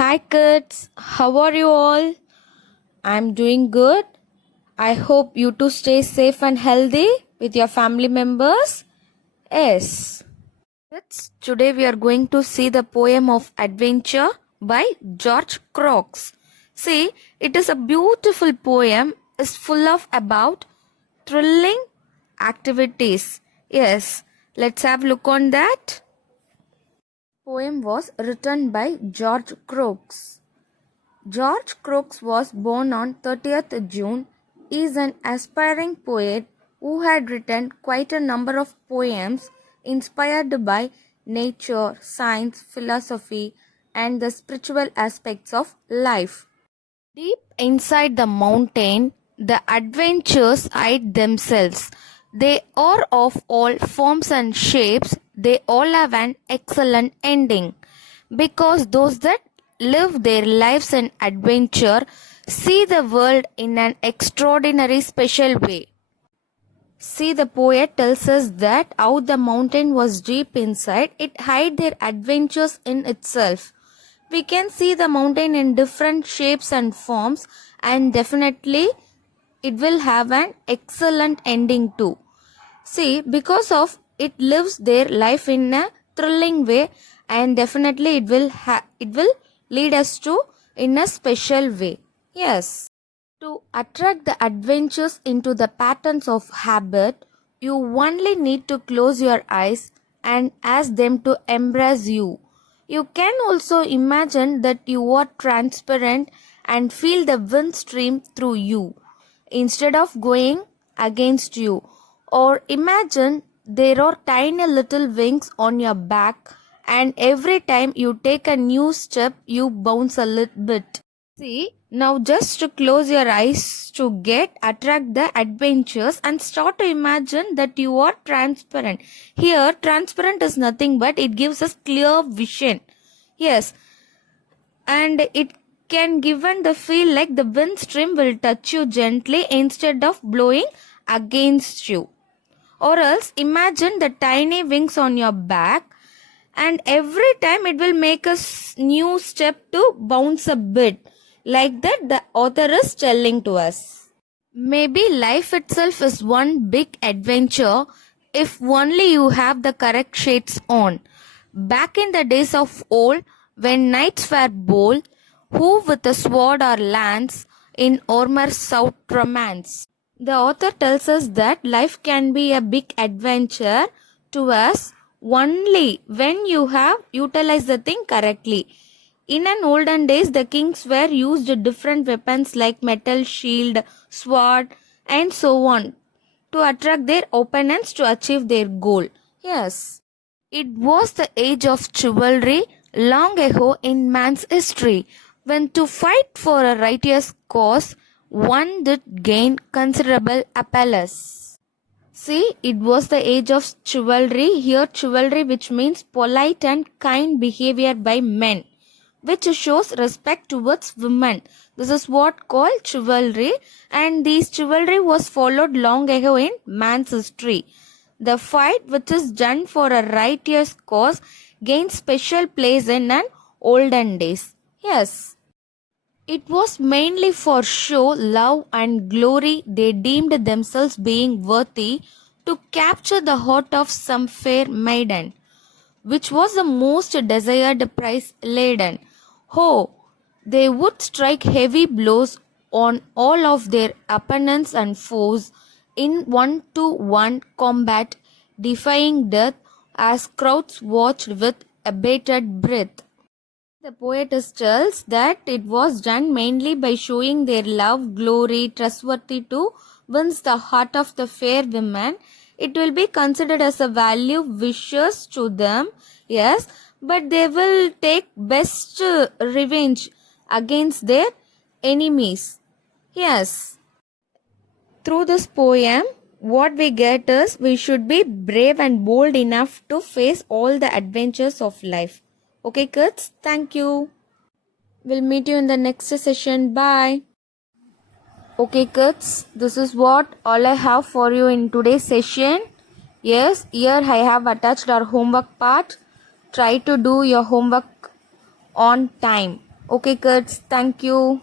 Hi kids, how are you all? I'm doing good. I hope you too stay safe and healthy with your family members. Yes. Kids, today we are going to see the poem of adventure by George Crooks. See, it is a beautiful poem. It's full of about thrilling activities. Yes, let's have a look on that. Poem was written by George Crooks. George Crooks was born on 30th June. He is an aspiring poet who had written quite a number of poems inspired by nature, science, philosophy, and the spiritual aspects of life. Deep inside the mountain, the adventures hide themselves. They are of all forms and shapes. They all have an excellent ending. Because those that live their lives in adventure see the world in an extraordinary special way. See, the poet tells us that how the mountain was deep inside, it hid their adventures in itself. We can see the mountain in different shapes and forms, and definitely it will have an excellent ending too. See, because of it lives their life in a thrilling way, and definitely it will lead us to in a special way. Yes. To attract the adventures into the patterns of habit, you only need to close your eyes and ask them to embrace you. You can also imagine that you are transparent and feel the wind stream through you instead of going against you. Or imagine there are tiny little wings on your back, and every time you take a new step, you bounce a little bit. See, now just to close your eyes to attract the adventures and start to imagine that you are transparent. Here, transparent is nothing but it gives us clear vision. Yes, and it can given the feel like the wind stream will touch you gently instead of blowing against you. Or else imagine the tiny wings on your back, and every time it will make a new step to bounce a bit. Like that the author is telling to us. Maybe life itself is one big adventure if only you have the correct shades on. Back in the days of old, when knights were bold, who with a sword or lance in armor sought romance. The author tells us that life can be a big adventure to us only when you have utilized the thing correctly. In an olden days, the kings were used different weapons like metal shield, sword, and so on to attract their opponents to achieve their goal. Yes, it was the age of chivalry long ago in man's history, when to fight for a righteous cause, one did gain considerable applause. See, it was the age of chivalry. Here, chivalry, which means polite and kind behavior by men, which shows respect towards women. This is what called chivalry, and this chivalry was followed long ago in man's history. The fight which is done for a righteous cause gained special place in an olden days. Yes. It was mainly for show, love and glory they deemed themselves being worthy to capture the heart of some fair maiden, which was the most desired prize laden. Oh, they would strike heavy blows on all of their opponents and foes in one-to-one combat, defying death as crowds watched with abated breath. The poetess tells that it was done mainly by showing their love, glory, trustworthy to win the heart of the fair women. It will be considered as a value wishes to them, yes, but they will take best revenge against their enemies. Yes. Through this poem, what we get is we should be brave and bold enough to face all the adventures of life. Okay, kids? Thank you. We'll meet you in the next session. Bye. Okay, kids, this is what all I have for you in today's session. Yes, here I have attached our homework part. Try to do your homework on time. Okay, kids, thank you.